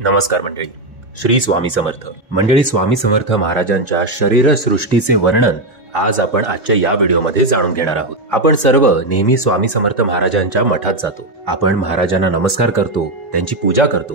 नमस्कार मंडळी. श्री स्वामी समर्थ. मंडळी, स्वामी समर्थ महाराजांच्या शरीर सृष्टीचे वर्णन आज आपण आजच्या या व्हिडिओमध्ये जाणून घेणार आहोत. आपण सर्व नेहमी स्वामी समर्थ महाराजांच्या मठात जातो. आपण महाराजांना नमस्कार करतो, त्यांची पूजा करतो,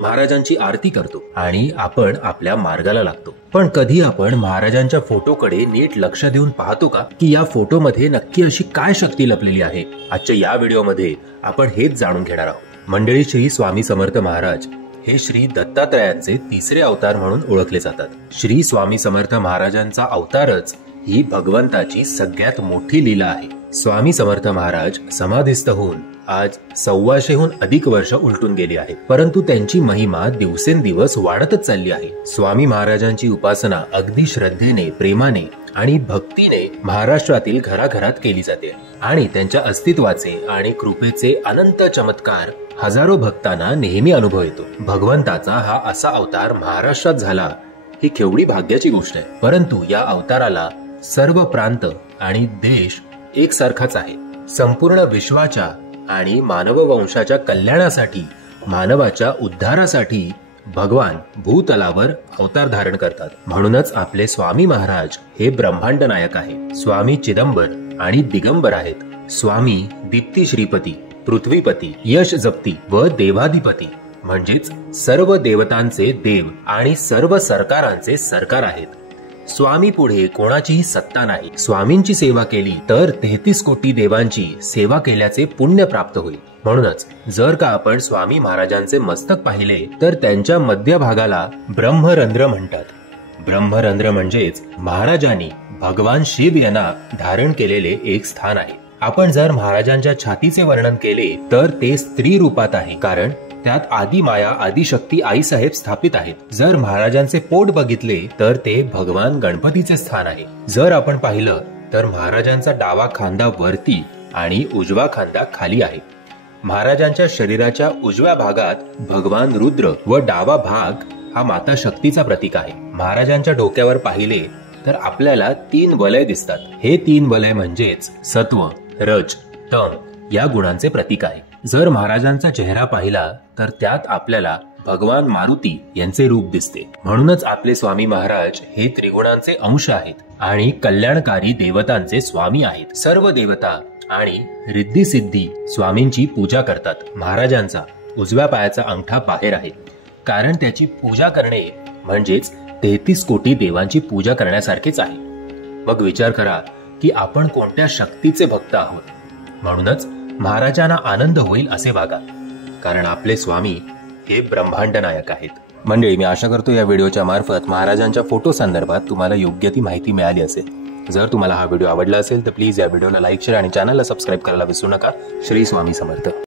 महाराजांची आरती करतो आणि आपण आपल्या मार्गाला लागतो. पण कधी आपण महाराजांच्या फोटोकडे नीट लक्ष देऊन पाहतो का की या फोटोमध्ये नक्की अशी काय शक्ती लपलेली आहे? आजच्या या व्हिडिओमध्ये आपण हेच जाणून घेणार आहोत. मंडळी, श्री स्वामी समर्थ महाराज हे श्री दत्तात्रयांचे तिसरे अवतार म्हणून ओळखले जातात. श्री स्वामी समर्थ महाराजांचा अवतारच ही भगवंताची सगळ्यात मोठी लीला आहे. स्वामी समर्थ महाराज समाधीस्थ होऊन आज 125हून अधिक वर्ष उलटून गेली आहेत, परंतु त्यांची महिमा दिवसेंदिवस वाढतच चालली आहे. स्वामी महाराजांची उपासना अगदी श्रद्धेने, प्रेमाने आणि भक्तीने महाराष्ट्रातील घराघरात केली जाते आणि त्यांच्या अस्तित्वाचे आणि कृपेचे अनंत चमत्कार हजारो भक्तांना नेहमी अनुभव येतो. भगवंताचा हा असा अवतार महाराष्ट्रात झाला ही केवढी भाग्याची गोष्ट आहे. परंतु या अवताराला सर्व प्रांत आणि देश एकसारखाच आहे. संपूर्ण विश्वाच्या आणि मानववंशाच्या कल्याणासाठी, मानवाच्या उद्धारासाठी भगवान भूतलावर अवतार धारण करतात. म्हणूनच आपले स्वामी महाराज हे ब्रह्मांड नायक आहे. स्वामी चिदंबर आणि दिगंबर आहेत. स्वामी दीप्ती श्रीपती, पृथ्वीपती, यश जप्ती व देवाधिपती म्हणजेच सर्व देवतांचे देव आणि सर्व सरकारांचे सरकार आहेत. स्वामी पुढे कोणाचीही सत्ता नाही. स्वामींची सेवा केली तर 33 कोटी देवांची सेवा केल्याचे पुण्य प्राप्त होईल. म्हणूनच जर का आपण स्वामी महाराजांचे मस्तक पाहिले तर त्यांच्या मध्यभागाला ब्रह्मरंध्र म्हणतात. ब्रह्मरंध्र म्हणजेच महाराजांनी भगवान शिव यांना धारण केलेले एक स्थान आहे. आपण जर महाराजांच्या छातीचे वर्णन केले तर ते स्त्री रूपात आहे, कारण त्यात आदी माया, आदी शक्ती आईसाहेब स्थापित आहेत. जर महाराजांचे पोट बघितले तर ते भगवान गणपतीचे स्थान आहे. जर आपण पाहिलं तर महाराजांचा डावा खांदा वरती आणि उजवा खांदा खाली आहे. महाराजांच्या शरीराच्या उजव्या भागात भगवान रुद्र व डावा भाग हा माता शक्तीचा प्रतीक आहे. महाराजांच्या डोक्यावर पाहिले तर आपल्याला 3 वलय दिसतात. हे 3 वलय म्हणजेच सत्व, रज, तम या गुणांचे प्रतीक आहे. जर महाराजांचा चेहरा पाहिला तर त्यात आपल्याला भगवान मारुती यांचे रूप दिसते. म्हणूनच आपले स्वामी महाराज हे त्रिगुणांचे अंश आहेत आणि कल्याणकारी देवतांचे स्वामी आहेत. सर्व देवता आणि रिद्धी सिद्धी स्वामींची पूजा करतात. महाराजांचा उजव्या पायाचा अंगठा बाहेर आहे, कारण त्याची पूजा करणे म्हणजेच 33 कोटी देवांची पूजा करण्यासारखेच आहे. मग विचार करा की आपण कोणत्या शक्तीचे भक्त आहोत. म्हणूनच महाराजांना आनंद होईल असे वागा, कारण आपले स्वामी हे ब्रह्मांड नायक आहेत. मंडळी, मी आशा करतो या व्हिडिओच्या मार्फत महाराजांच्या फोटो संदर्भात तुम्हाला योग्य ती माहिती मिळाली असेल. जर तुम्हाला हा व्हिडिओ आवडला असेल तर प्लीज या व्हिडिओला लाईक, शेअर आणि चॅनलला सबस्क्राईब करायला विसरू नका. श्री स्वामी समर्थ.